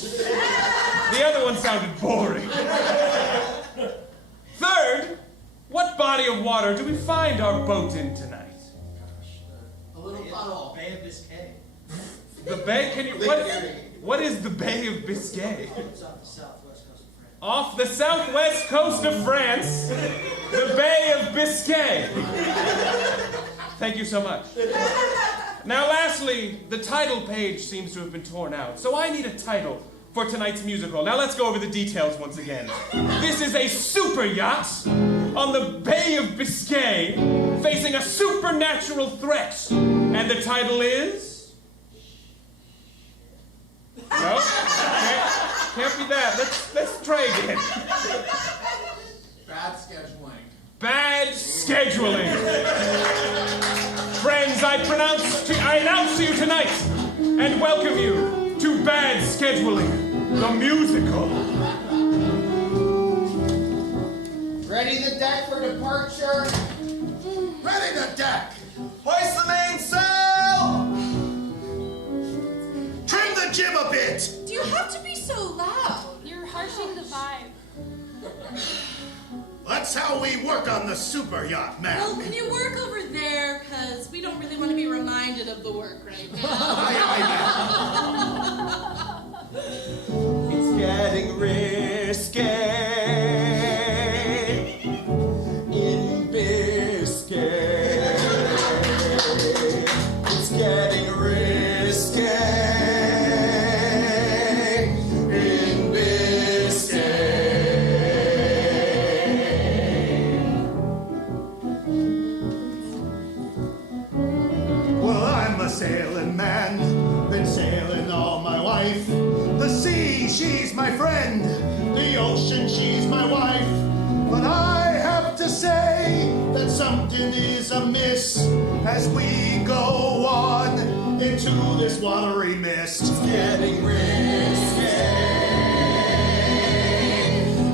The other one sounded boring. Third, what body of water do we find our boat in tonight? A little puddle. Bay of Biscay. The Bay? Can you... What is the Bay of Biscay? It's off the southwest coast of France. Off the southwest coast of France, the Bay of Biscay. Thank you so much. Now, lastly, the title page seems to have been torn out, so I need a title for tonight's musical. Now, let's go over the details once again. This is a super yacht on the Bay of Biscay facing a supernatural threat, and the title is... No? Can't be that. Let's try again. Bad scheduling. Bad scheduling. Friends, I announce to you tonight and welcome you to Bad Scheduling, the musical. Ready the deck for departure? Ready the deck! Hoist the mainsail! Trim the jib a bit! Do you have to be so loud? You're harshing the vibe. That's how we work on the super yacht, ma'am. Well, can you work over there? Because we don't really want to be reminded of the work right now. It's getting risky in Biscay. It's getting risky in Biscay. Well, I'm a sailing man, been sailing all my life. The sea, she's my friend. The ocean, she's my wife. But I have to say that something is amiss as we go on into this watery mist. It's getting risky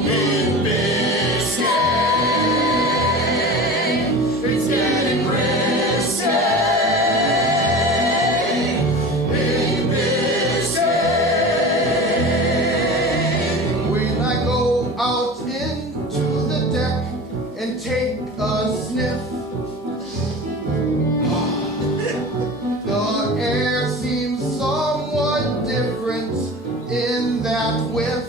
in Biscay. It's getting risky in Biscay. When I go out into the deck and take a sniff, the air seems somewhat different in that whiff.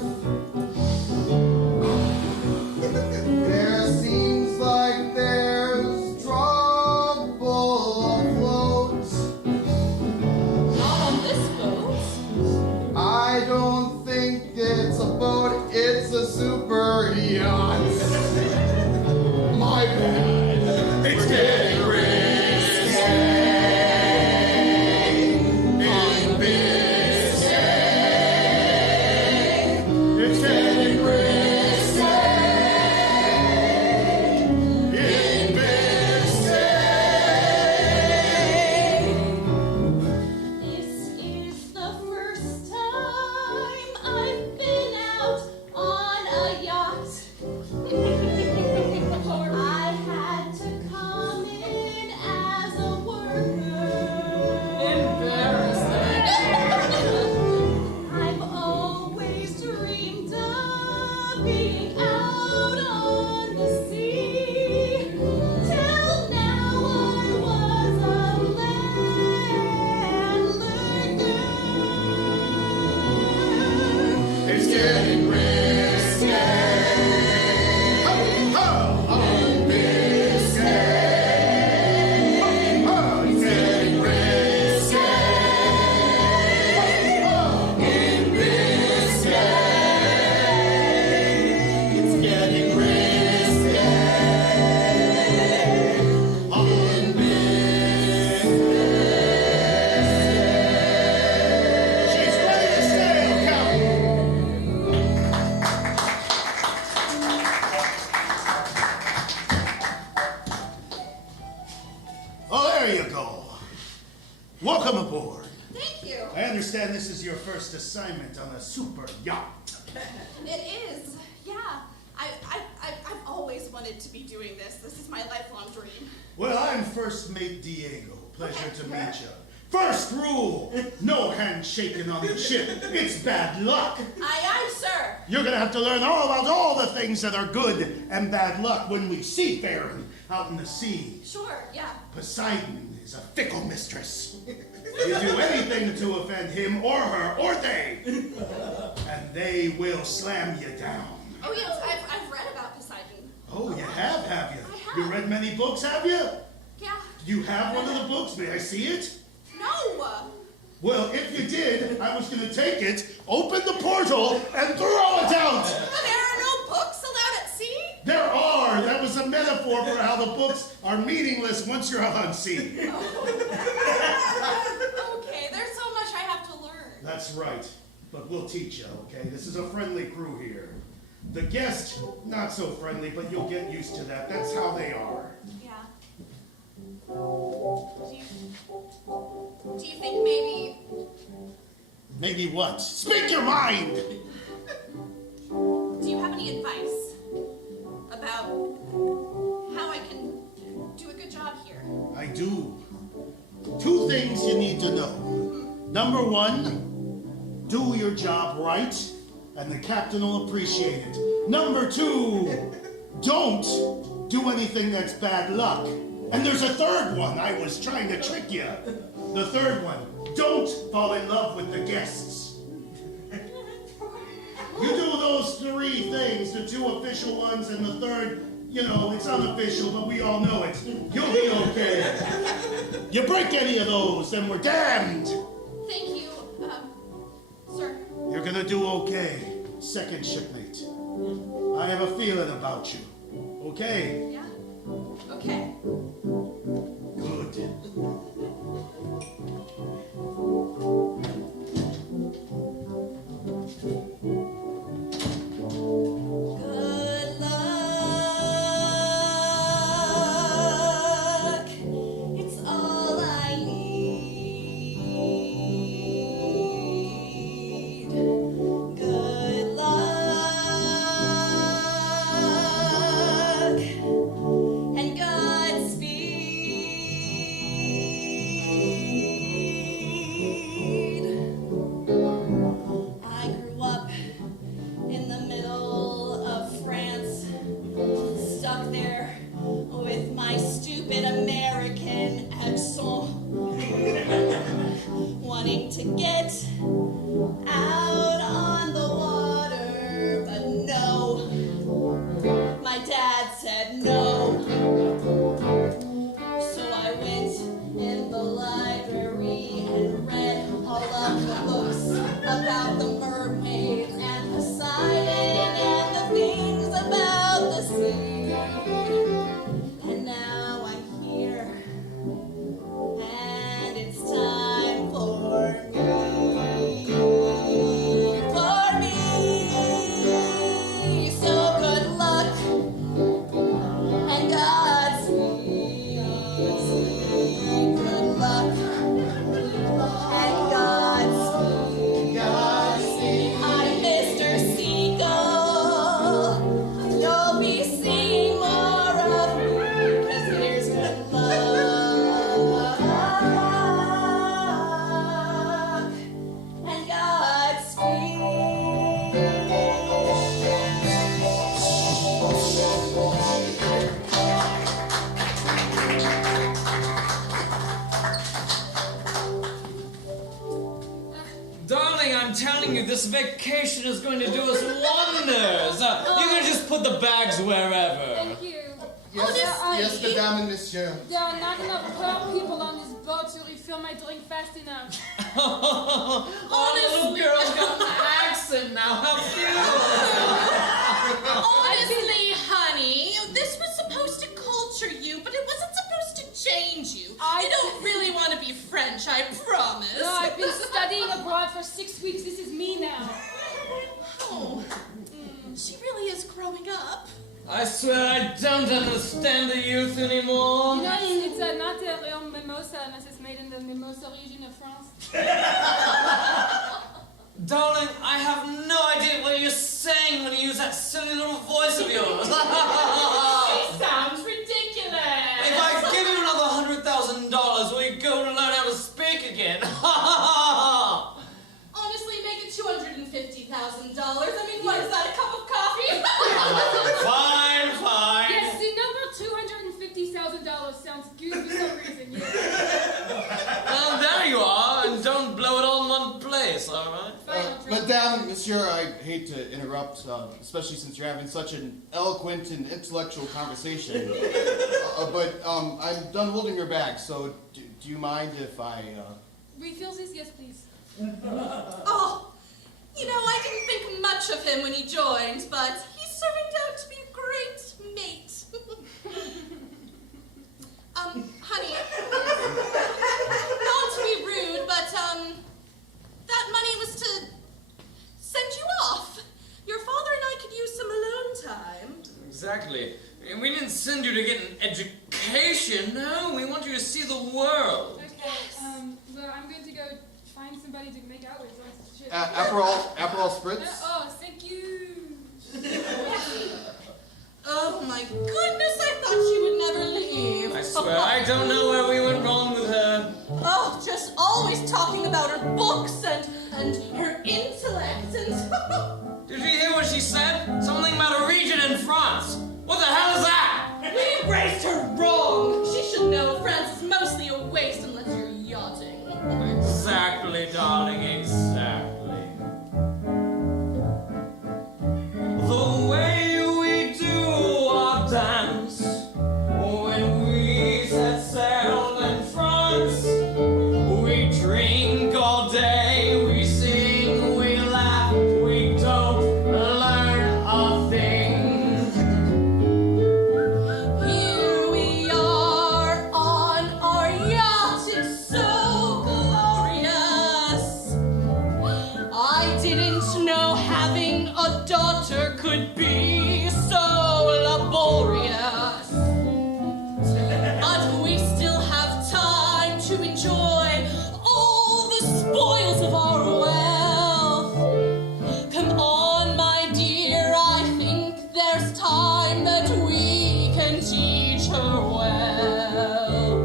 There seems like there's trouble afloat. Not on this boat. I don't think it's a boat, it's a super yacht. My bad. It's getting risky in Biscay. It's getting risky in Biscay. This is the first time I've been out on a yacht. I had to come in as a worker. Embarrassing. I've always dreamed of being out on the sea. Till now I was a landlooker. It's getting risky. Oh, in Biscay. Oh, it's getting risky. In Biscay. It's getting risky. In Biscay. She's ready to sail, Captain. Oh, there you go. Welcome aboard. Thank you. I understand this is your first assignment on a super yacht. It is. Yeah. I've always wanted to be doing this. This is my lifelong dream. Well, I'm First Mate Diego. Pleasure to meet you. First rule, no handshaking on the ship. It's bad luck. Aye, sir. You're gonna have to learn all about all the things that are good and bad luck when we seafaring out in the sea. Sure, yeah. Poseidon is a fickle mistress. You do anything to offend him or her or they, and they will slam you down. Oh, yes, I've read about Poseidon. Oh, you have you? I have. You read many books, have you? Yeah. Do you have one of the books? May I see it? No! Well, if you did, I was going to take it, open the portal, and throw it out! There are no books allowed at sea? There are! That was a metaphor for how the books are meaningless once you're out on sea. Okay, there's so much I have to learn. That's right. But we'll teach you, okay? This is a friendly crew here. The guest, not so friendly, but you'll get used to that. That's how they are. Yeah. Do you think maybe... Maybe what? Speak your mind! Do you have any advice about how I can do a good job here? I do. 2 things you need to know. Number 1, do your job right, and the captain will appreciate it. Number 2, don't do anything that's bad luck. And there's a 3rd one. I was trying to trick you. The 3rd one, don't fall in love with the guests. You do those 3 things, the 2 official ones and the 3rd, you know, it's unofficial, but we all know it. You'll be okay. You break any of those, then we're damned. Thank you, sir. You're gonna do okay, 2nd shipmate. I have a feeling about you. Okay? Yeah? Okay. Good. Good luck. It's all I need. Good luck and Godspeed. I grew up in the middle of France, stuck there with my stupid American accent, wanting to get out on the water, but no, my dad said no. So I went in the library and read all of the books about the mermaids and Poseidon and the things about the sea. And now I'm here, and it's time for me. For me. So good luck and Godspeed. Good luck and Godspeed. I'm Mr. Seagull. You'll be seeing more of me, 'cause here's good luck and Godspeed. Darling, I'm telling you, this vacation is going to do us wonders. You can just put the bags wherever. Thank you. Yes, madame and monsieur. There are not enough poor people on this boat to refill my drink fast enough. Oh, the little girl's got an accent now. How cute. Honestly, honey, this was supposed to culture you, but it wasn't supposed to change you. You don't really want to be French, I promise. No, I've been studying abroad for 6 weeks. This is me now. Oh, she really is growing up. I swear I don't understand the youth anymore. You know, it's not a real mimosa unless it's made in the mimosa region of France. Darling, I have no idea what you're saying when you use that silly little voice of yours. It sounds ridiculous. If I give you another $100,000, will you go and learn how to speak again? I mean, what is that, a cup of coffee? Fine. Yes, the number $250,000 sounds good for some reason, yeah. Well, there you are, and don't blow it all in one place, all right? Madame, Monsieur, I hate to interrupt, especially since you're having such an eloquent and intellectual conversation. But I'm done holding your bag, so do you mind if I... Refill this? Yes, please. Oh, you know, I didn't think much of him when he joined, but he's turned out to be a great mate. Honey, not to be rude, but, that money was to send you off. Your father and I could use some alone time. Exactly. We didn't send you to get an education, no. We want you to see the world. Okay, well, I'm going to go find somebody to make out with. Shit. Aperol Spritz? Oh, thank you. Oh my goodness, I thought she would never leave. I swear, I don't know where we went wrong with her. Oh, just always talking about her books and her intellect and... Did you hear what she said? Something about a region in France. What the hell is that? We embraced her wrong. She should know France is mostly a waste unless you're yachting. Exactly, darling, exactly. The way we do our dance when we set sail in France. We drink all day, we sing, we laugh, we don't learn a thing. Here we are on our yacht, it's so glorious. I didn't know having a daughter could be so laborious. But we still have time to enjoy all the spoils of our wealth. Come on, my dear, I think there's time that we can teach her well.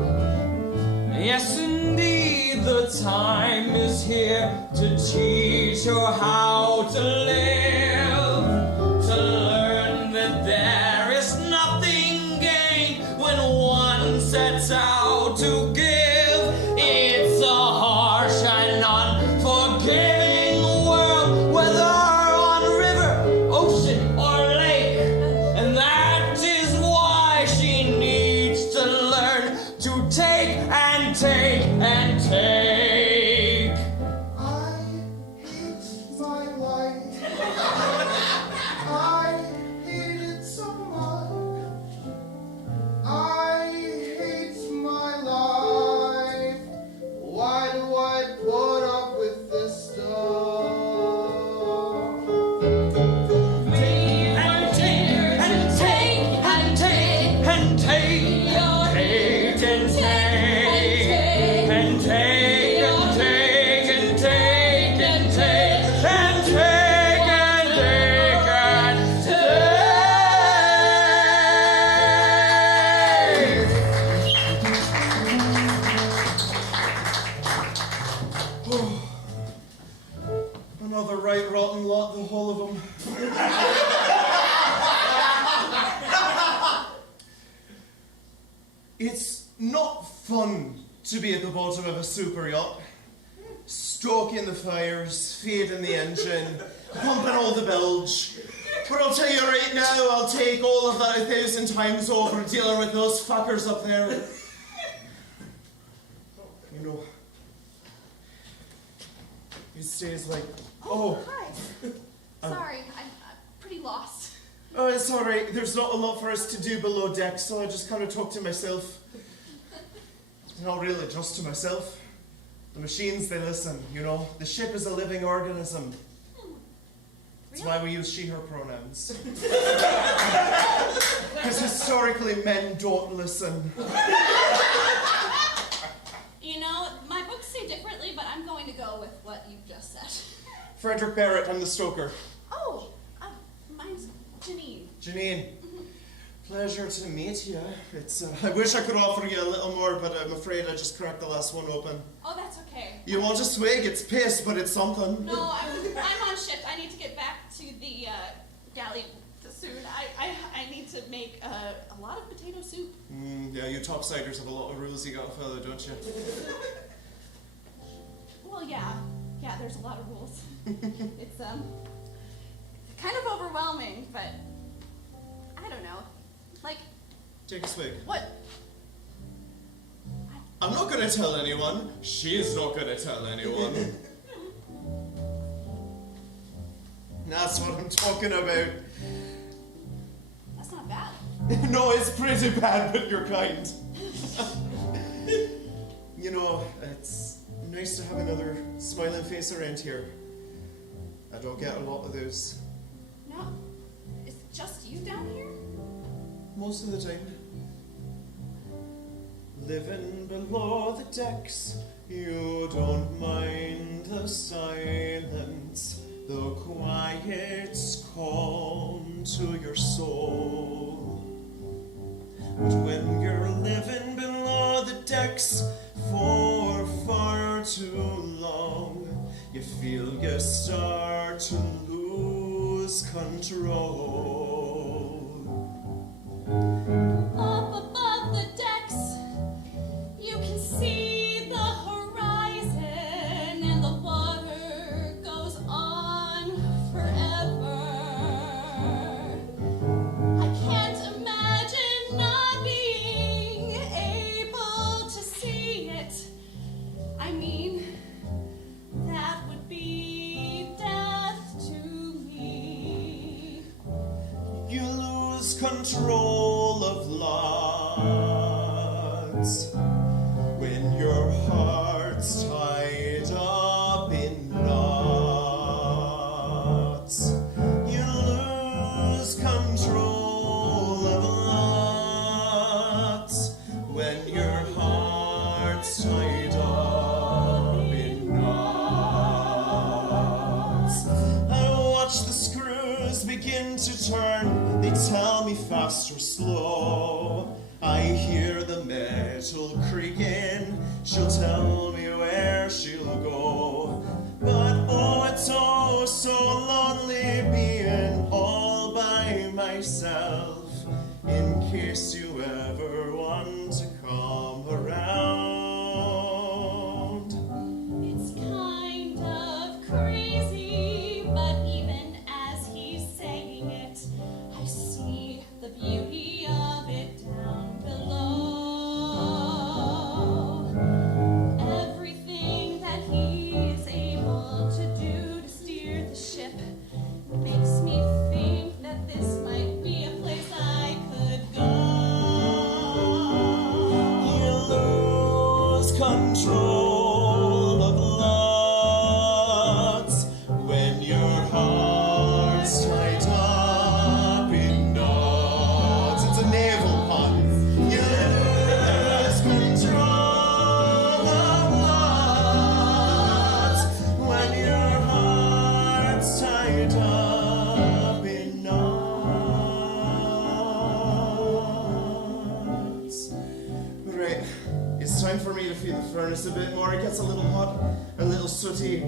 Yes, indeed, the time is here to teach her how to live, to learn that there is nothing gained when one sets out to give. It's a harsh and unforgiving world, whether on river, ocean, or lake, and that is why she needs to learn to take and take and take. I hate my life. I hate it so much. I hate my life. Why do I put up with this stuff? And take and take and take and take and take and take and take and take and take and take and take and take and Another right rotten lot, the whole of them. It's not fun to be at the bottom of a super yacht, stoking the fires, feeding the engine, pumping all the bilge. But I'll tell you right now, I'll take all of that 1,000 times over dealing with those fuckers up there. You know, these days like, Hi. Sorry, I'm pretty lost. Oh, it's all right. There's not a lot for us to do below deck, so I just kind of talk to myself. Not really, just to myself. The machines, they listen, you know. The ship is a living organism. That's why we use she, her pronouns. Because historically, men don't listen. You know, my books say differently, but I'm going to go with what you've just said. Frederick Barrett, I'm the stoker. Oh, mine's Janine. Janine. Pleasure to meet you. It's. I wish I could offer you a little more, but I'm afraid I just cracked the last one open. Oh, that's okay. You want a swig? It's piss, but it's something. No, I'm on shift. I need to get the galley soon. I need to make a lot of potato soup. Yeah, you topsiders have a lot of rules you gotta follow, don't you? Well, yeah, there's a lot of rules. It's kind of overwhelming, but I don't know. Like, Take a swig. what? I'm not gonna tell anyone. She's not gonna tell anyone. That's what I'm talking about. That's not bad. No, it's pretty bad, but you're kind. You know, it's nice to have another smiling face around here. I don't get a lot of those. No, it's just you down here? Most of the time. Living below the decks, you don't mind the silence, the quiet's calm to your soul. But when you're living below the decks for far too long, you feel you start to lose control. Up above the decks, you can see the horizon, and the water goes on forever. I can't imagine not being able to see it. I mean, that would be death to me. You lose control of lots when your heart's tied up in knots. You lose control of lots when your heart's tied up in knots. I watch the screws begin to turn. They tell me fast or slow. I hear the metal creaking. She'll tell me where she'll go. But oh, it's oh so lonely being all by myself. In case you ever want to come around. It's kind of crazy, but even as he's saying it, I see the beauty of it down below. Everything that he's able to do to steer the ship makes me think that this might be a place I could go. You lose control of lots when your heart's tied up in knots. It's a naval pun. You lose control of lots when your heart's tied up in knots. Right, it's time for me to feed the furnace a bit more. It gets a little hot, a little sooty.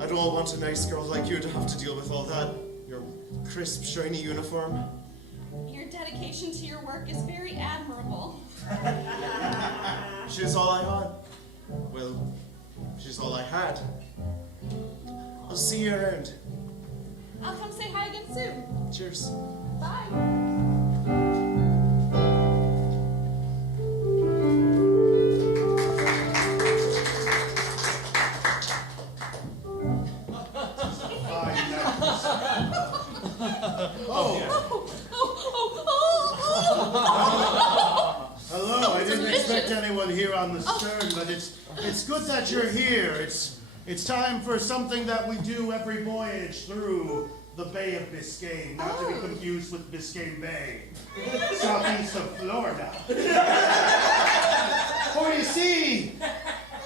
I don't want a nice girl like you to have to deal with all that. Your crisp, shiny uniform. Your dedication to your work is very admirable. She's all I had. Well, she's all I had. I'll see you around. I'll come say hi again soon. Cheers. Bye. Hello, I didn't expect anyone here on the stern, but it's good that you're here. It's time for something that we do every voyage through the Bay of Biscayne, not to be confused with Biscayne Bay, southeast of Florida. For you see,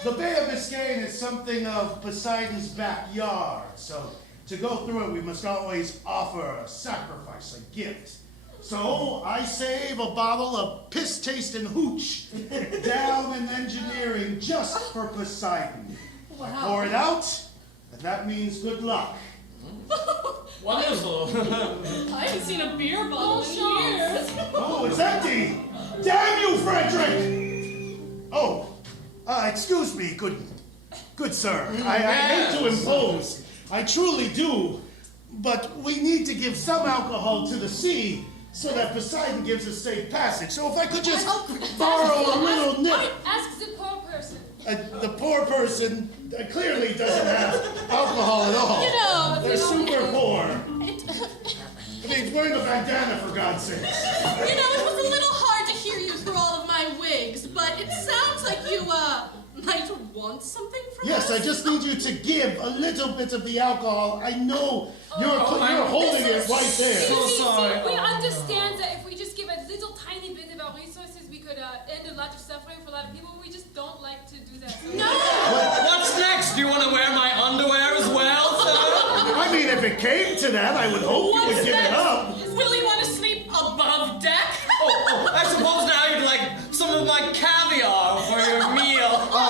the Bay of Biscayne is something of Poseidon's backyard, so to go through it, we must always offer a sacrifice, a gift. So I save a bottle of piss-tasting hooch down in engineering just for Poseidon. Wow. Pour it out, and that means good luck. Wonderful. I haven't seen a beer bottle in years. Oh, it's empty! Damn you, Frederick! Oh, excuse me, good sir. I hate to impose. I truly do. But we need to give some alcohol to the sea so that Poseidon gives us safe passage. So if I could just borrow a little nip. Ask the poor person. The poor person clearly doesn't have alcohol at all. You know, they're super poor. I mean, he's wearing a bandana, for God's sakes. You know, it was a little hard to hear you through all of my wigs, but it sounds like you, might want something from us. Yes, I just need you to give a little bit of the alcohol. I know you're holding it right there. So sorry. We understand that if we just give a little tiny bit of our resources, we could end a lot of suffering for a lot of people. We just don't like to do that. So No! What's next? Do you want to wear my underwear as well, sir? I mean, if it came to that, I would hope you would give it up. Will you want to sleep above deck? Oh, I suppose now you'd like some of my caviar for your meal.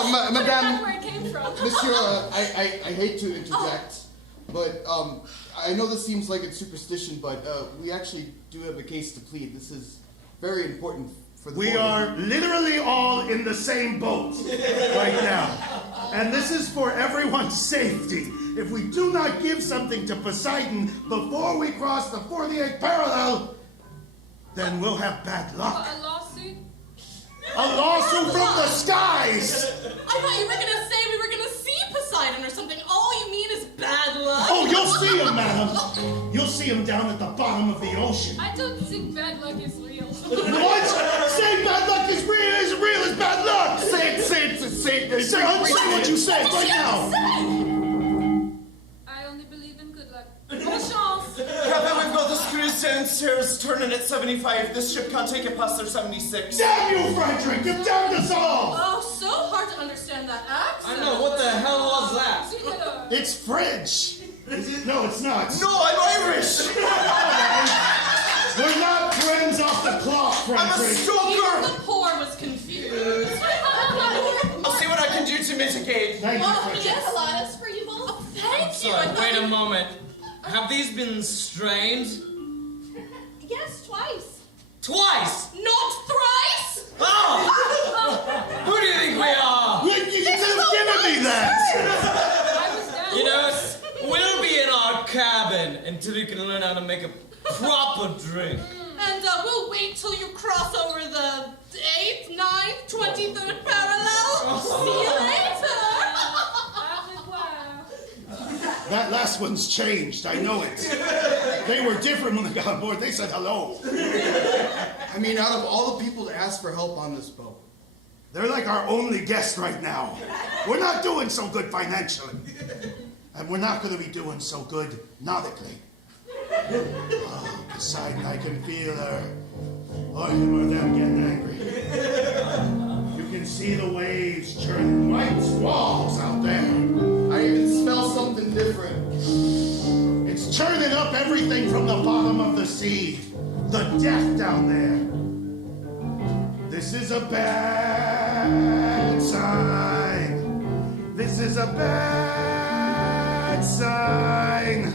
Madame, Madame, where it came from. Monsieur, I hate to interject, but I know this seems like it's superstition, but we actually do have a case to plead. This is very important for the We board. are literally all in the same boat right now. And this is for everyone's safety. If we do not give something to Poseidon before we cross the 48th parallel, then we'll have bad luck. A lawsuit? A lawsuit from the skies! I thought you were going to say we were going to see Poseidon or something. All you mean is bad luck. Oh, you'll see him, madam. You'll see him down at the bottom of the ocean. I don't think bad luck is real. What? Say bad luck is real as bad luck! Say what you said right now! I only believe in good luck. Bonne chance! Captain, we've got the screw sensors turning at 75. This ship can't take it past their 76. Damn you, Frederick! You've damned us all! Oh, so hard to understand that accent. I know, what the hell was that? It's French! Is it? No, it's not. No, I'm Irish! We're not friends off the clock, I'm a Frederick! stalker! Even the poor was confused. I'll see what I can do to mitigate. Thank you, Well, Frederick. yes, Elias, for you both. Oh, thank you. Sorry, wait a moment. Have these been strained? Yes, twice. Twice! Not thrice. Oh! Who do you think we are? You could have given me that! I was down. You know, we'll be in our cabin until you can learn how to make a proper drink. And we'll wait till you cross over the 8th, 9th, 23rd parallel. See you later. Au revoir. That last one's changed, I know it. They were different when they got on board. They said hello. I mean, out of all the people to ask for help on this boat, They're like our only guest right now. We're not doing so good financially. And we're not going to be doing so good nautically. Oh, Poseidon, I can feel her. Oh, them getting angry. You can see the waves churning white squalls out there. I even smell something different. It's churning up everything from the bottom of the sea. The death down there. This is a bad sign. This is a bad sign.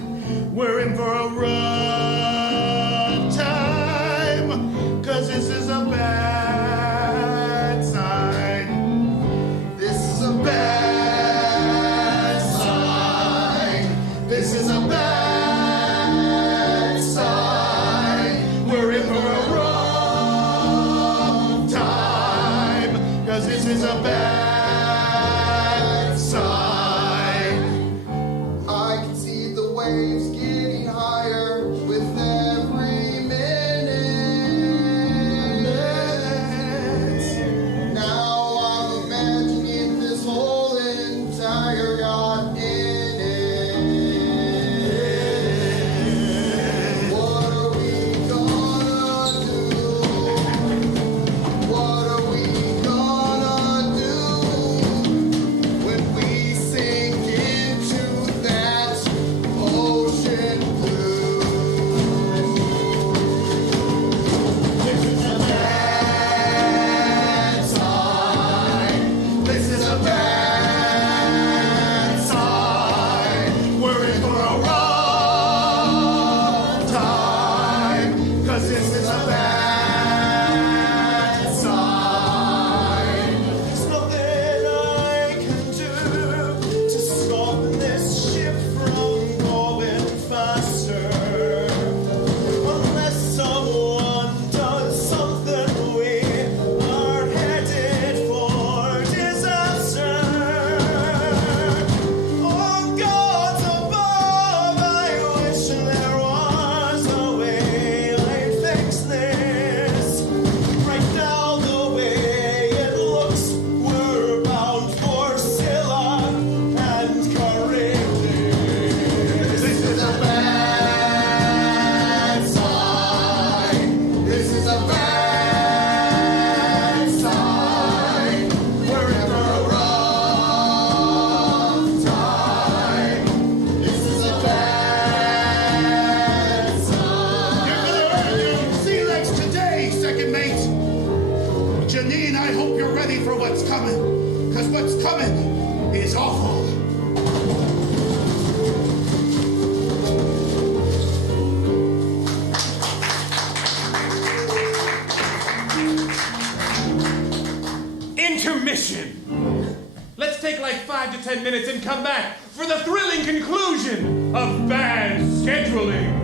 We're in for a rough time. 'Cause this is a bad sign. This is a bad sign. This is a bad sign. We're in for a rough time. 'Cause this is a bad sign. I can see the waves getting higher with every minute. Now I'm imagining this whole entire yacht in it. What are we gonna do? What are we gonna do when we sink into that ocean blue? what's coming, because what's coming is awful. Intermission. Let's take like 5 to 10 minutes and come back for the thrilling conclusion of bad scheduling.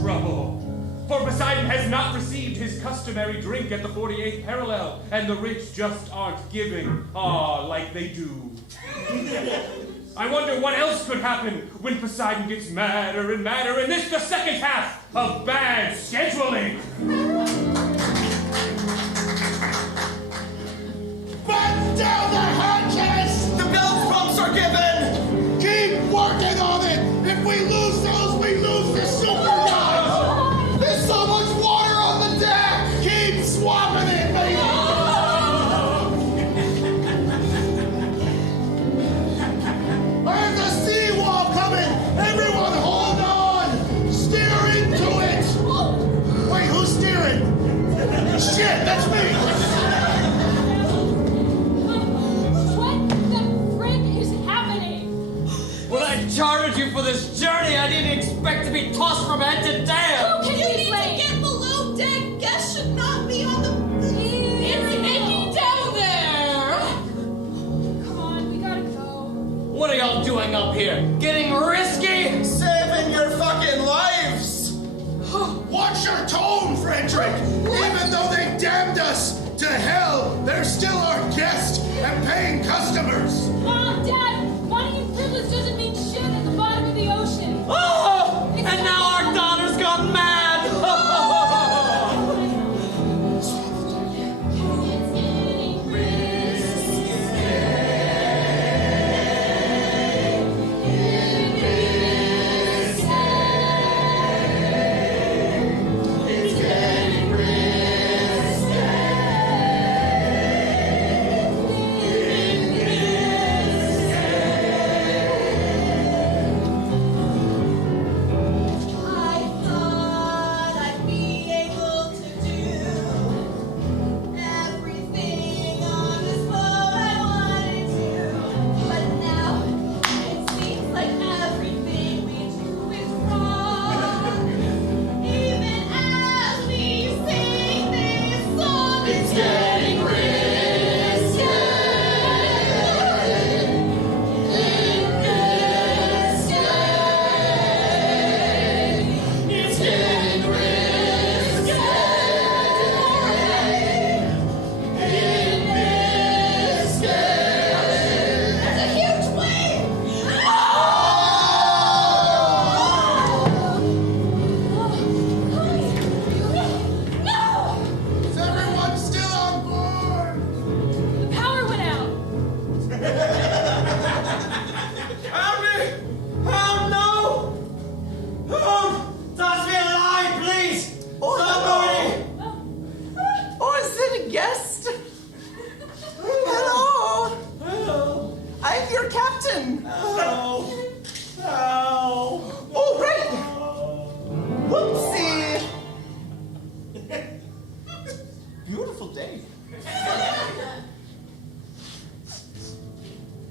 trouble. For Poseidon has not received his customary drink at the 48th parallel, and the rich just aren't giving, like they do. I wonder what else could happen when Poseidon gets madder and madder, and this the second half of bad scheduling. Batten down the hatches! The bilge pumps are given! Keep working on it! If we lose those, we lose the super yacht! There's so much water on the deck! Keep swapping it, baby! There's a seawall coming! Everyone hold on! Steer into it! Wait, who's steering? Shit, that's me! When I chartered you for this journey, I didn't expect to be tossed from head to tail. You need to get below deck. Guests should not be on the... It's icky down there! Come on, we gotta go. What are y'all doing up here? Getting risky? Saving your fucking lives! Watch your tone, Frederick! Even though they damned us to hell, they're still our guests and paying customers! Mom, Dad, money and privilege doesn't mean shit at the bottom of the ocean. Oh! And now our daughter's gone mad!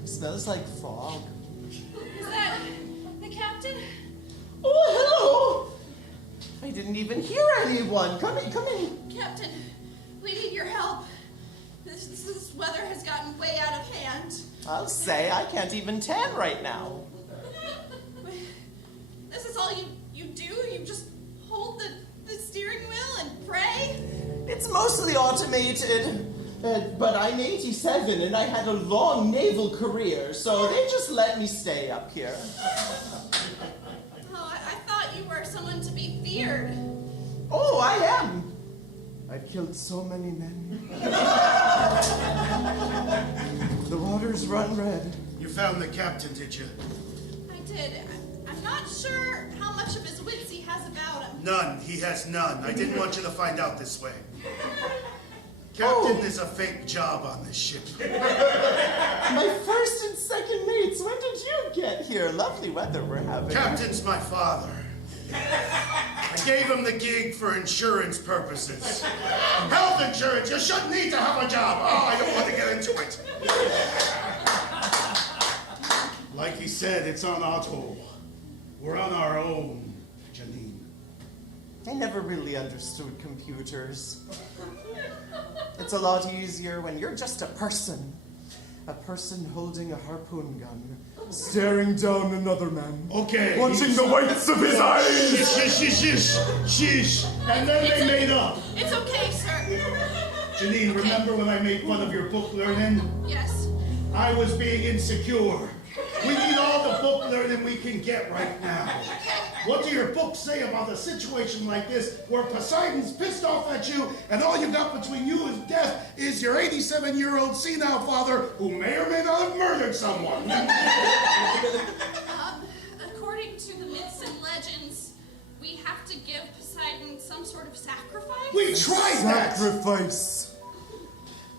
Smells like fog. Is that the captain? Oh, hello! I didn't even hear anyone. Come in, come in. Captain, we need your help. This weather has gotten way out of hand. I'll say I can't even tan right now. This is all you do? You just hold the steering wheel and pray? It's mostly automated. But I'm 87 and I had a long naval career, so they just let me stay up here. Oh, I thought you were someone to be feared. Oh, I am. I've killed so many men. The waters run red. You found the captain, did you? I did. I'm not sure how much of his wits he has about him. None. He has none. I didn't want you to find out this way. Captain is a fake job on this ship. My first and second mates, when did you get here? Lovely weather we're having. Captain's my father. I gave him the gig for insurance purposes. Health insurance, you shouldn't need to have a job. Oh, I don't want to get into it. Like he said, it's on auto. We're on our own, Janine. I never really understood computers. It's a lot easier when you're just a person. a person holding a harpoon gun, staring down another man. Okay. Watching the whites of his eyes. Sheesh. And then they made up. It's okay, sir. Janine, remember when I made fun of your book learning? Yes. I was being insecure. We need all the book learning we can get right now. What do your books say about a situation like this where Poseidon's pissed off at you and all you got between you and death is your 87-year-old senile father who may or may not have murdered someone? According to the myths and legends, we have to give Poseidon some sort of sacrifice? We tried that! Sacrifice.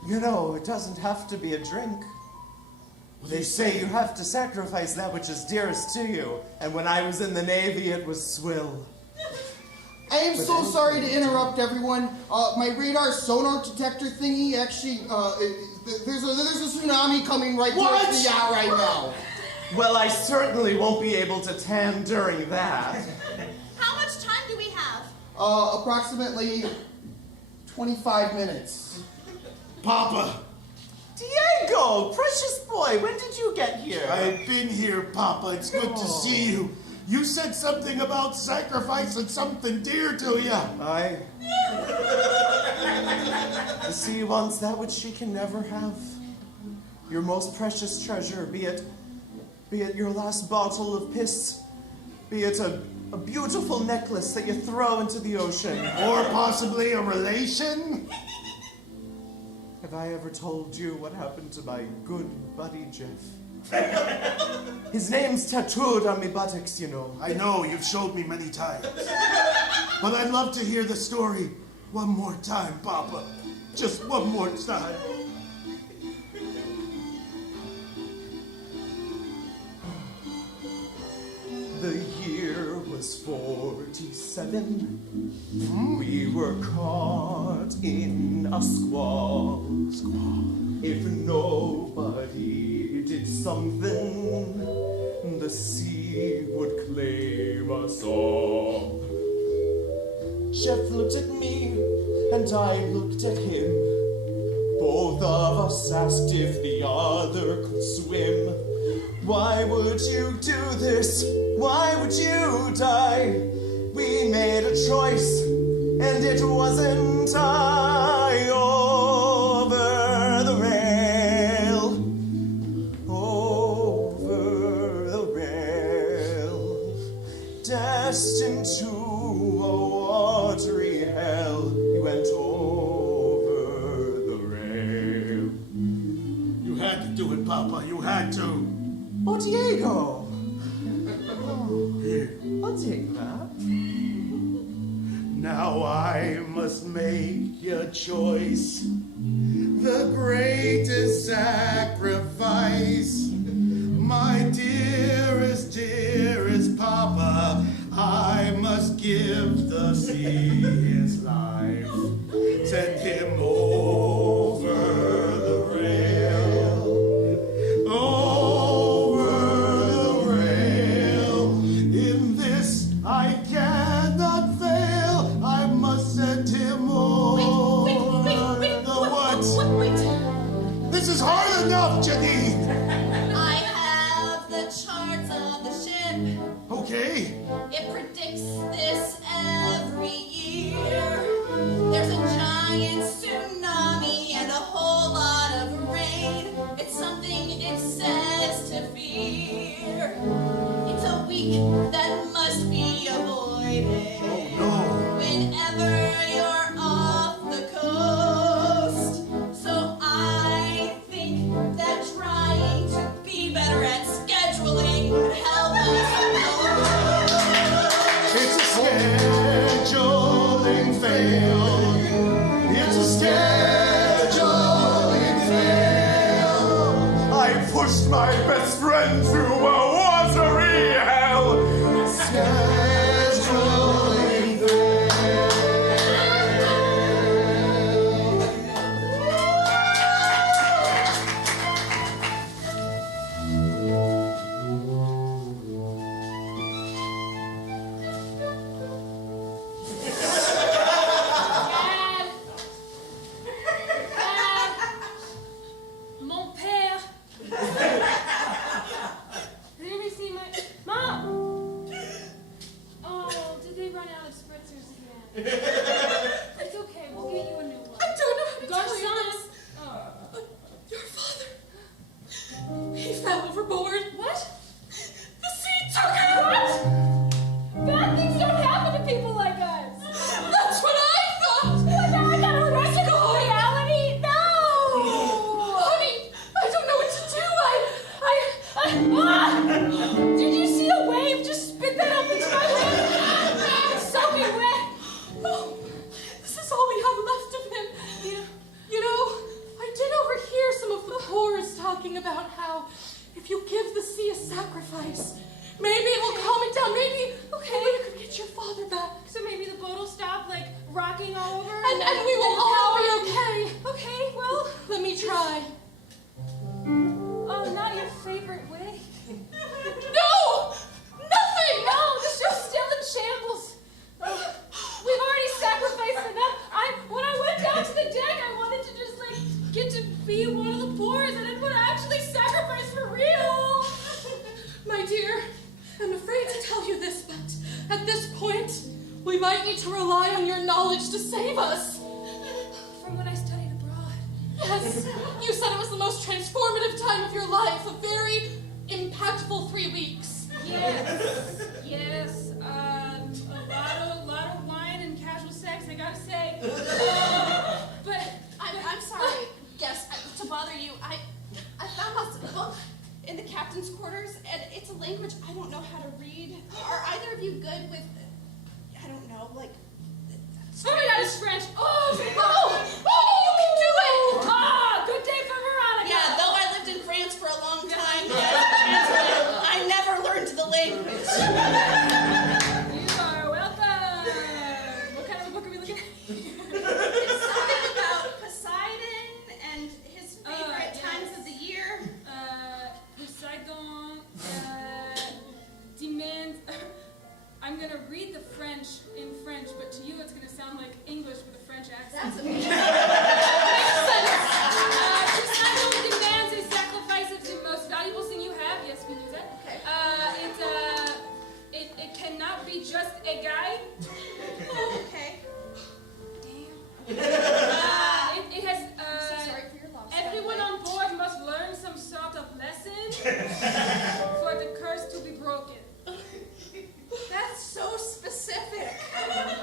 You know, it doesn't have to be a drink. They say you have to sacrifice that which is dearest to you. And when I was in the Navy, it was swill. I am so sorry to interrupt everyone. My radar sonar detector thingy actually, there's a tsunami coming right towards the yacht right now. Well, I certainly won't be able to tan during that. How much time do we have? Approximately 25 minutes. Papa. Diego, precious boy, when did you get here? I've been here, Papa. It's good to see you. You said something about sacrificing something dear to you. The sea wants that which she can never have. Your most precious treasure, be it your last bottle of piss, be it a beautiful necklace that you throw into the ocean. Or possibly a relation? Have I ever told you what happened to my good buddy Jeff? His name's tattooed on me buttocks, you know. I know, you've showed me many times. But I'd love to hear the story one more time, Papa. Just one more time. The year was 47. We were caught in a squall. If nobody did something, the sea would claim us all. Jeff looked at me, and I looked at him. Both of us asked if the other could swim. Why would you do this? Why would you die? We made a choice, and it wasn't I. Over the rail, over the rail, destined to a watery hell. He went over the rail. You had to do it, Papa. You had to. Oh, Diego! Here. I'll take that. Now I must make a choice. The greatest sacrifice. My dearest, dearest Papa, I must give the sea his life. Send him over the rail. Over the rail. In this I cannot fail. I must send him over the what? Wait. This is hard enough, Janine. I have the charts of the ship. Okay. It predicts this every year. There's a giant tsunami and a whole lot of rain. It's something it says to fear. It's a week that must be avoided. Oh no. Whenever you're off the coast. So I think that trying to be better at scheduling would help us. It's a scheduling fail. It's a scheduling fail. I pushed my best friend through a watery hell. Scheduling fail. Mon père It's okay, we'll get you a new one. I don't know how to tell you Garçon. this. But your father, he fell overboard. What? The sea took him. What? Bad things don't happen to people like us. That's what I thought. But now I gotta rescue reality? No! Honey, I don't know what to do. Did you see a wave just spit that up into my lap? It's soaking wet. Oh, this is all we have left of him. You know, I did overhear some of the whores talking about how if you give the sea a sacrifice, maybe it will calm it down. Maybe you could get your father back. So maybe the boat will stop, like, rocking all over? And we will all be okay. Okay, well... Let me try. Oh, not your favorite way. No! Nothing! No, the ship's still in shambles. We've already sacrificed enough. When I went down to the deck, I wanted to just, like, get to be one of the boars. I didn't want to actually sacrifice for real. My dear, I'm afraid to tell you this, but at this point, we might need to rely on your knowledge to save us. From when I studied abroad. Yes, you said it was the most transformative time of your life, a very impactful 3 weeks. Yes. A lot of wine and casual sex, I gotta say. But I'm sorry. Yes, to bother you. I found this book in the captain's quarters, and it's a language I don't know how to read. Are either of you good with, I don't know, like... Oh my God, it's French. Oh, you can do it! Good day for Veronica. Yeah, though I lived in France for a long time, I never learned the language. You are welcome. What kind of a book are we looking at? It's something about Poseidon and his favorite times of the year. Poseidon demands... I'm gonna read the French in French, but to you it's gonna sound like English with a French accent. That's amazing. Poseidon demands a sacrifice of the most valuable thing you have. Yes, we knew that. Okay. It cannot be just a guy. Okay. Damn. It has. I'm so sorry for your loss. Everyone on board must learn some sort of lesson for the curse to be broken. That's so specific.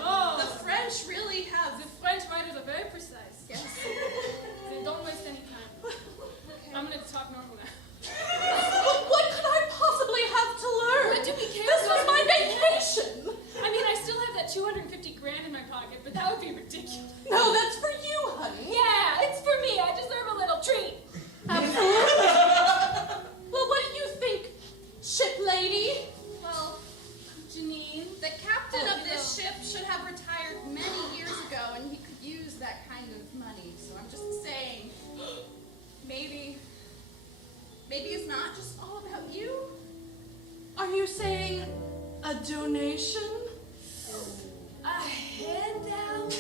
Oh. The French really have. The French writers are very precise. Yes. They don't waste any time. Okay. I'm gonna talk normal now. What could I possibly have to learn? What do we care This about? was my vacation. I mean, I still have that 250 grand in my pocket, but that would be ridiculous. No, that's for you, honey. Yeah, it's for me. I deserve a little treat. Absolutely. Well, what do you think, ship lady? Well, Janine. the captain of this ship should have retired many years ago, and he could use that kind of money. So I'm just saying, maybe it's not just all about you. Are you saying a donation? A handout?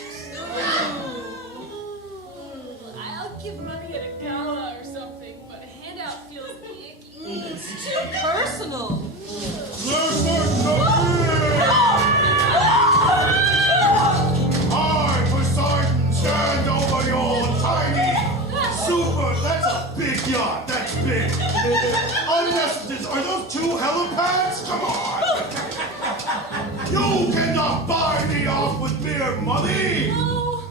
I'll give money at a gala or something, but a handout feels icky. It's too personal. I, Poseidon, stand over your tiny super. That's a big yacht. That's big. Are those 2 helipads? Come on. You cannot buy me off with mere money.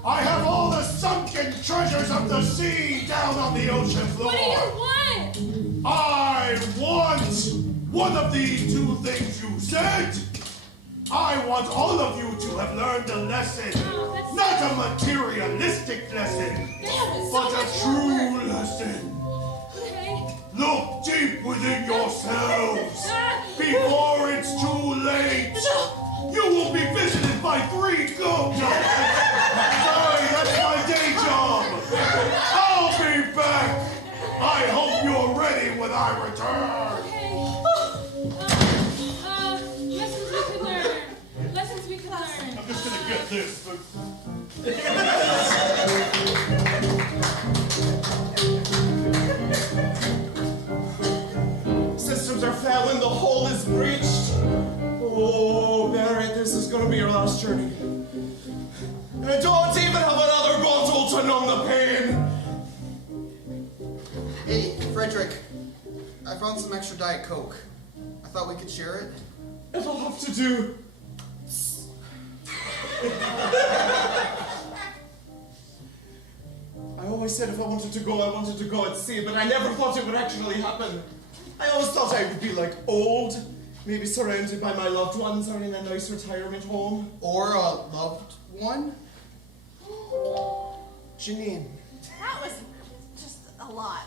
I have all the sunken treasures of the sea down on the ocean floor. What do you want? I want one of the 2 things you said. I want all of you to have learned a lesson. Not a materialistic lesson, but a true lesson. Okay. Look deep within yourselves before it's too late. You will be visited by 3 ghosts. Sorry, that's my day job. I'll be back. I hope you're ready when I return. Okay. Lessons we can learn. I'm just gonna get this. Systems are failing, the hull is breached. Oh, Barrett, this is gonna be your last journey. And I don't even have another bottle to numb the pain. Hey, Frederick. I found some extra Diet Coke. I thought we could share it. It'll have to do. I always said if I wanted to go at sea, but I never thought it would actually happen. I always thought I would be like old, maybe surrounded by my loved ones or in a nice retirement home. Or a loved one? Janine. That was just a lot.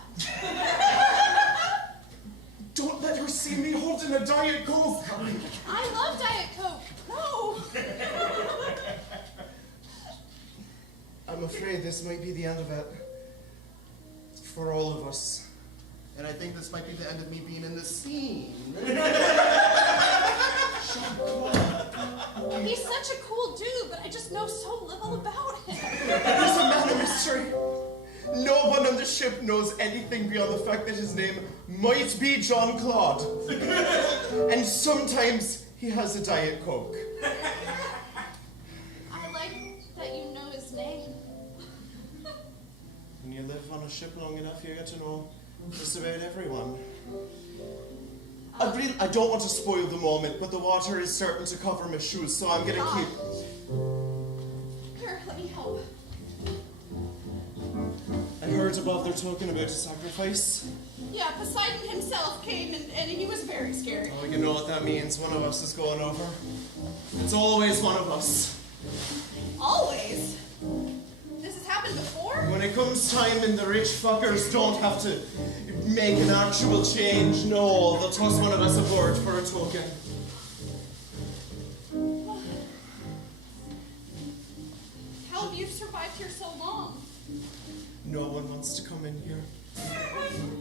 Don't let her see me holding a Diet Coke. I love Diet Coke. No. I'm afraid this might be the end of it. For all of us. And I think this might be the end of me being in this scene. He's such a cool dude, but I just know so little about him. He's a man of mystery. No one on the ship knows anything beyond the fact that his name might be John Claude. And sometimes he has a Diet Coke. I like that you know his name. When you live on a ship long enough, you get to know just about everyone. I don't want to spoil the moment, but the water is starting to cover my shoes, so I'm gonna keep... Here, let me help. I heard above they're talking about a sacrifice. Yeah, Poseidon himself came and he was very scary. Oh, you know what that means. One of us is going over. It's always one of us. Always? This has happened before? When it comes time and the rich fuckers don't have to make an actual change, no, they'll toss one of us aboard for a token. How have you survived here so long? No one wants to come in here.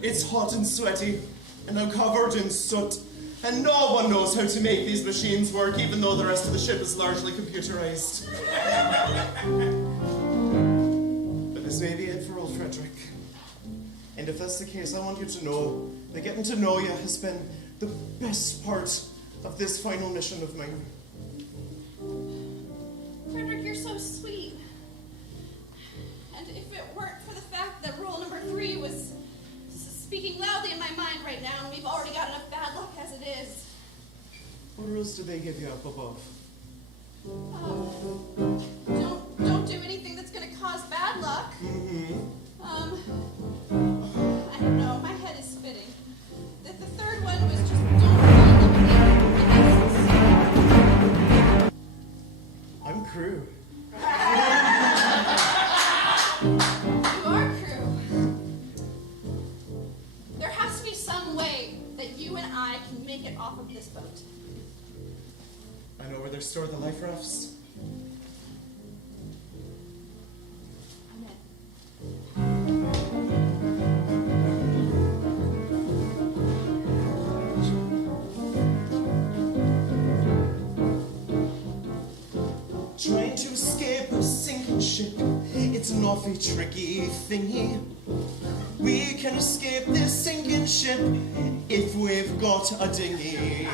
It's hot and sweaty, and I'm covered in soot, and no one knows how to make these machines work, even though the rest of the ship is largely computerized. But this may be it for old Frederick. And if that's the case, I want you to know that getting to know you has been the best part of this final mission of mine. Frederick, you're so sweet. And if it weren't for the fact that rule number 3 was speaking loudly in my mind right now, and we've already got enough bad luck as it is. What rules do they give you up above? Don't do anything that's gonna cause bad luck. I don't know, my head is spinning. The third one was just don't I'm crew. You are crew. There has to be some way that you and I can make it off of this boat. I know where they store the life rafts. I'm in. Trying to escape a sinking ship, it's an awfully tricky thingy. We can escape this sinking ship if we've got a dinghy.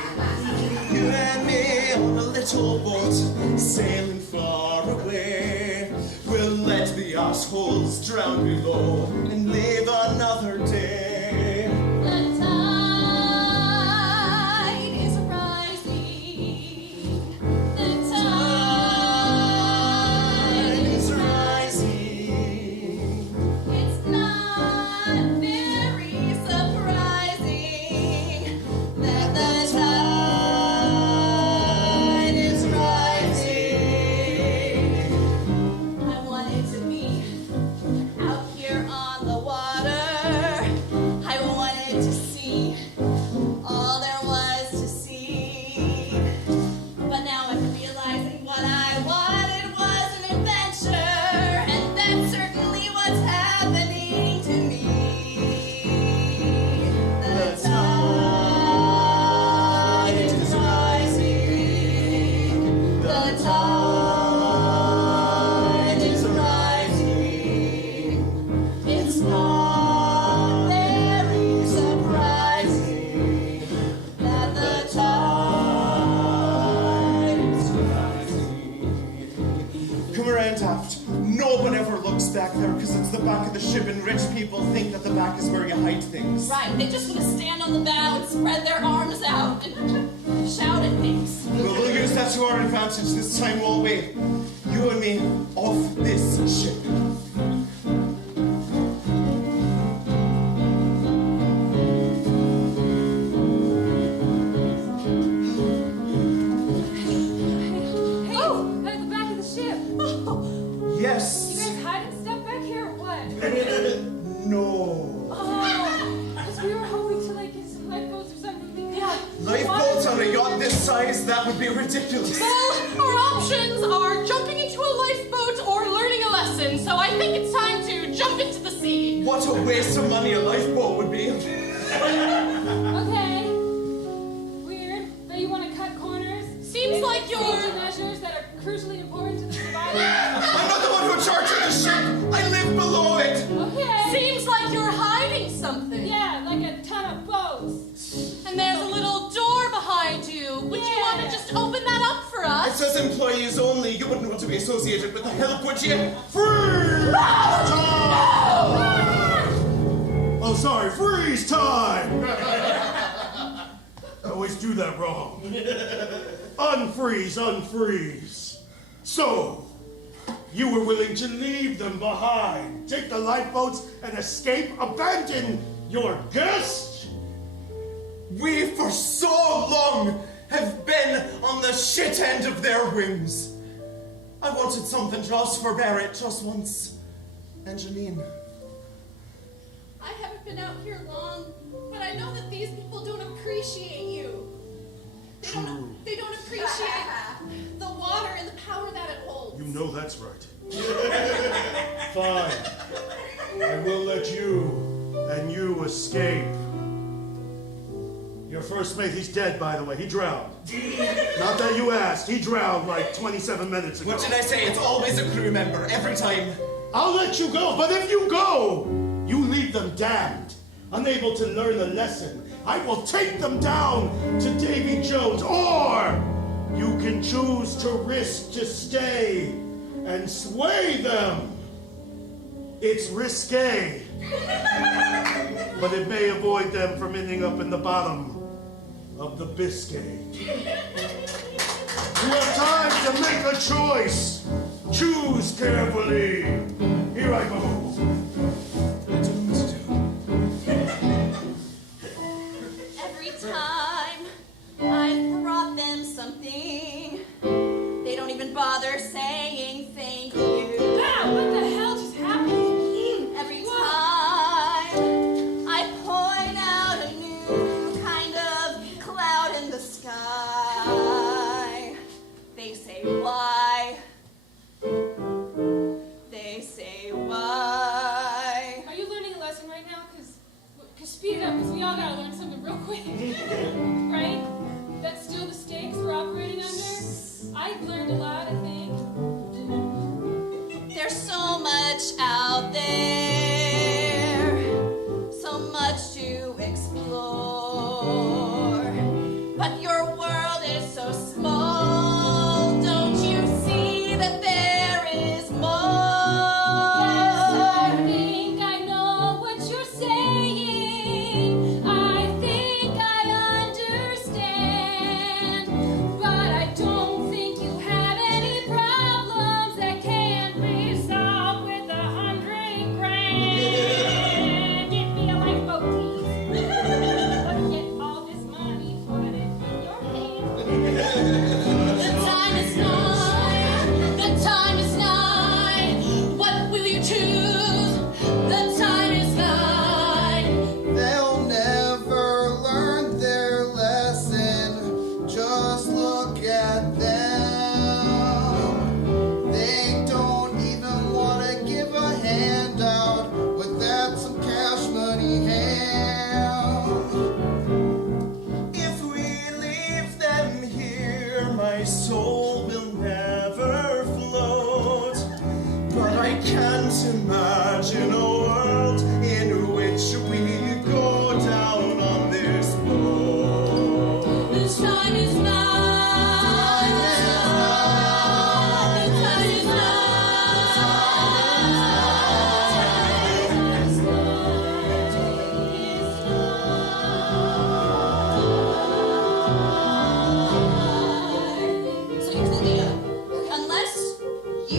You and me on a little boat, sailing far away. We'll let the assholes drown below and live another day. The tide is rising. The tide is rising. It's not very surprising that the tide is rising. I wanted to be out here on the Come around aft. No one ever looks back there because it's the back of the ship and rich people think that the back is where you hide things. Right, they just want to stand on the bow and spread their arms out and shout at things. Well, we'll use that to our advantage this time, won't we? You and me off this ship. Yes. You guys hide and stuff back here or what? No. Oh, because we were hoping to like get some lifeboats or something. Yeah. Lifeboats on a yacht this size? That would be ridiculous. Well, our options are jumping into a lifeboat or learning a lesson, so I think it's time to jump into the sea. What a waste of money a lifeboat would be. Okay. Weird. Now you want to cut corners? Seems like you're... safety measures that are crucially important to the survival. I'm not the one who chartered the ship. I live below it. Okay. Seems like you're hiding something. Yeah, like a ton of boats. And there's a little door behind you. Would you want to just open that up for It us? says employees only. You wouldn't want to be associated with the help, would you? Freeze! Oh, sorry, freeze time! I always do that wrong. Unfreeze, unfreeze. So, you were willing to leave them behind, take the lifeboats and escape, abandon your guests? We, for so long, have been on the shit end of their wings. I wanted something just for Barrett, just once. And Janine. I haven't been out here long, but I know that these people don't appreciate you. They don't appreciate the water and the power that it holds. You know that's right. Fine. I will let you and you escape. Your first mate, he's dead, by the way. He drowned. Not that you asked. He drowned like 27 minutes ago. What did I say? It's always a crew member, every time. I'll let you go, but if you go, you leave them damned, unable to learn a lesson. I will take them down to Davy Jones, or you can choose to risk to stay and sway them. It's risque, but it may avoid them from ending up in the bottom of the Biscay. You have time to make a choice. Choose carefully. Here I go. Every time I've brought them something, they don't even bother saying thank you. Wow, what the hell just happened? Every time I point out a new kind of cloud in the sky, they say why? They say why? Are you learning a lesson right now? Cause speed it up, because we all gotta learn something real quick. Right? That's still the stakes we're operating under? I've learned a lot, I think. There's so much out there, so much to explore, but your world is so small. Don't you see that there is more? Yes, I think I know what you're saying. I think I understand, but I don't think you have any problems that can't be solved with $100 grand. Give me a lifeboat, please. Get all this money, put it in your hand. The time is nigh. The time is nigh. What will you choose? The time is nigh. They'll never learn their lesson. Just look at them. They don't even want to give a handout without some cash money hand. If we leave them here, my soul will never float. But I can't imagine a world in which we go down on this boat. The time is nigh. The time is nigh.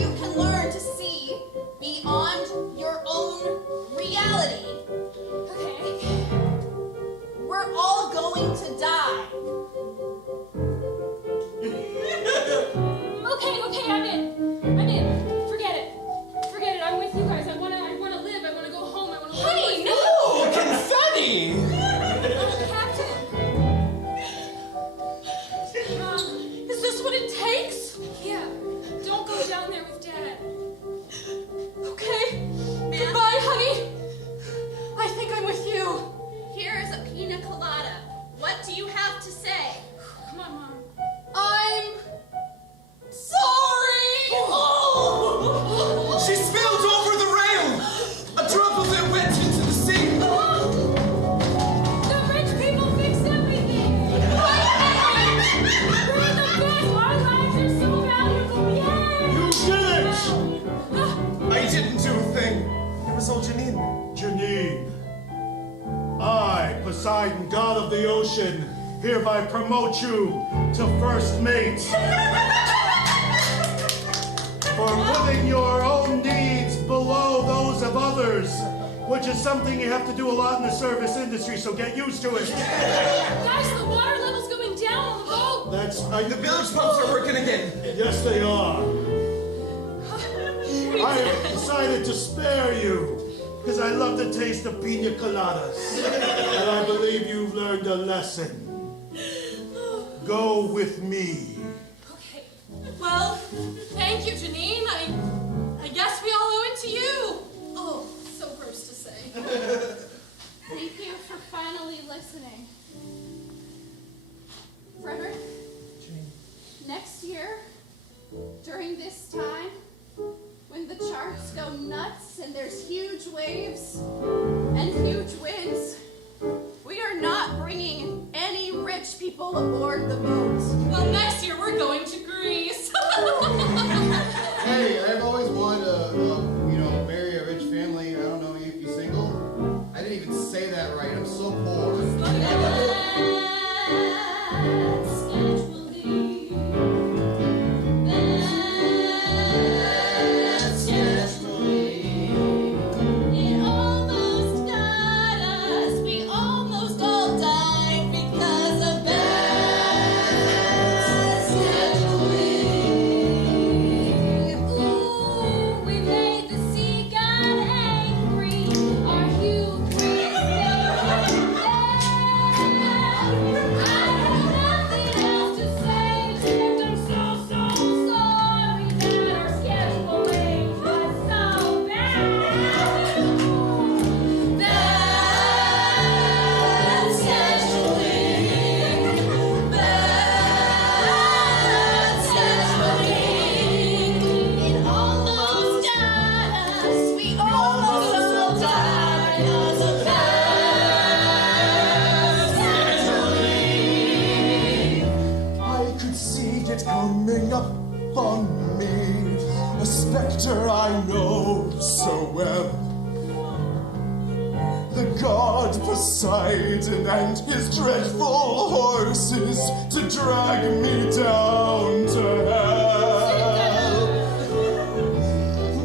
you can learn to see beyond your own reality. Okay. We're all going to die. Okay, I'm in. Forget it. I'm with you guys. I wanna live. I wanna go home. I wanna live. Hey, no! Oh, confetti! Captain. Is this what it takes? Yeah. Don't go down there with Dad. Okay. Goodbye, honey. I think I'm with you. Here is a pina colada. What do you have to say? Come on, Mom. I'm sorry. Oh. She spilled over the rail! A drop of it went into the sea! The rich people fix everything. We're the best. Our lives are so valuable. Yay! You did it! I didn't do a thing. It was all Janine. Janine, I, Poseidon, god of the ocean, hereby promote you to first mate. For putting your own needs below those of others, which is something you have to do a lot in the service industry, so get used to it. Guys, the water level's going down on the boat. That's... The bilge pumps are working again. Yes, they are. I have decided to spare you, because I love the taste of pina coladas. And I believe you've learned a lesson. Go with me. Okay. Well, thank you, Janine. I guess we all owe it to you. Oh, so gross to say. Thank you for finally listening. Frederick, next year, during this time, when the charts go nuts and there's huge waves and huge winds, we are not bringing any rich people aboard the boat. Well, next year we're going to Greece. Hey, I've always wanted to, marry a rich family. I don't know, you single? I didn't even say that right. I'm so poor. It almost got us. We almost all died because of bad scheduling. Ooh, we made the sea god angry. Our Hugh breathed I have nothing else to say except I'm so sorry that our scheduling was so bad. Bad scheduling. Bad scheduling. It almost got us. We almost all died because of bad scheduling. I could see it coming up on me, a specter I know so well. The god Poseidon and his dreadful horses to drag me down to hell.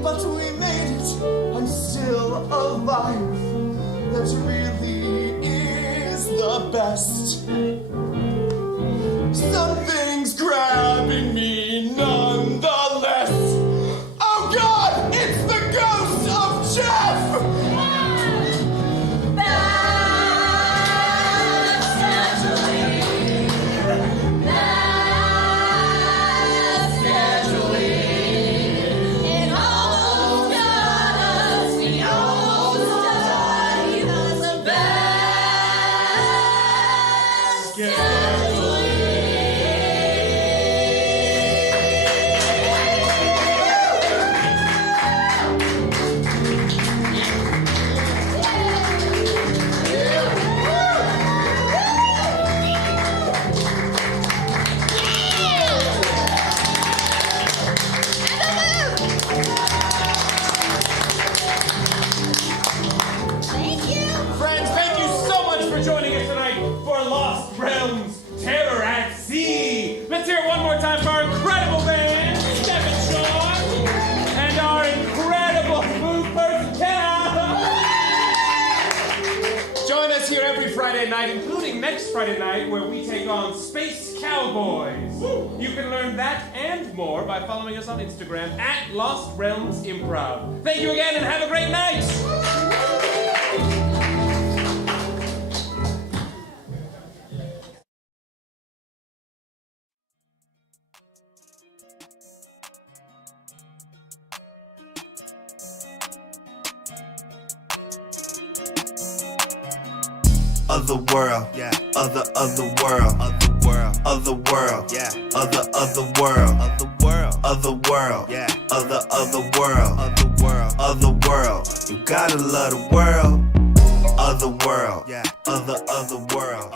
But we made it, I'm still alive. That really is the best. Something's grabbing me nonetheless. Oh God, it's the ghost of Jeff! Bad scheduling. Bad scheduling. It almost got us. We almost died because of bad next Friday night where we take on Space Cowboys. You can learn that and more by following us on Instagram at Lost Realms Improv. Thank you again and have a great night! Other world, yeah. Other world, other world, yeah. Other world, other world, yeah. Other world. You gotta love the world. Other world, yeah. Other world.